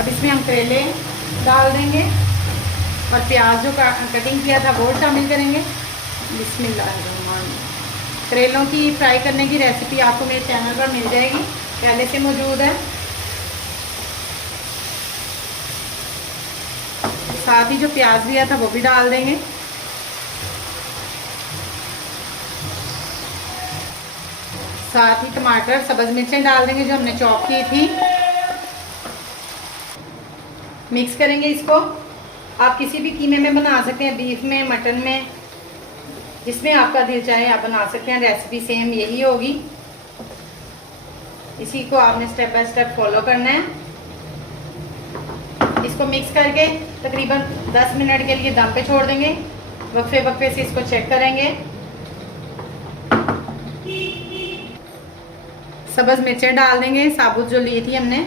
अब इसमें हम करेले डाल देंगे और प्याज जो कटिंग किया था वो शामिल करेंगे। बिस्मिल्लाहिर्रहमानिर्रहीम। करेलों की फ्राई करने की रेसिपी आपको मेरे चैनल पर मिल जाएगी, पहले से मौजूद है। साथ ही जो प्याज लिया था वो भी डाल देंगे। साथ ही टमाटर, सब्ज़ मिर्चें डाल देंगे जो हमने चॉप की थी। मिक्स करेंगे इसको। आप किसी भी कीमे में बना सकते हैं, बीफ में, मटन में, जिसमें आपका दिल चाहे आप बना सकते हैं। रेसिपी सेम यही होगी, इसी को आपने स्टेप बाय स्टेप फॉलो करना है। इसको मिक्स करके तकरीबन 10 मिनट के लिए दम पे छोड़ देंगे। वक्फे वक्फे से इसको चेक करेंगे। सब्ज़ मिर्चें डाल देंगे, साबुत जो ली थी हमने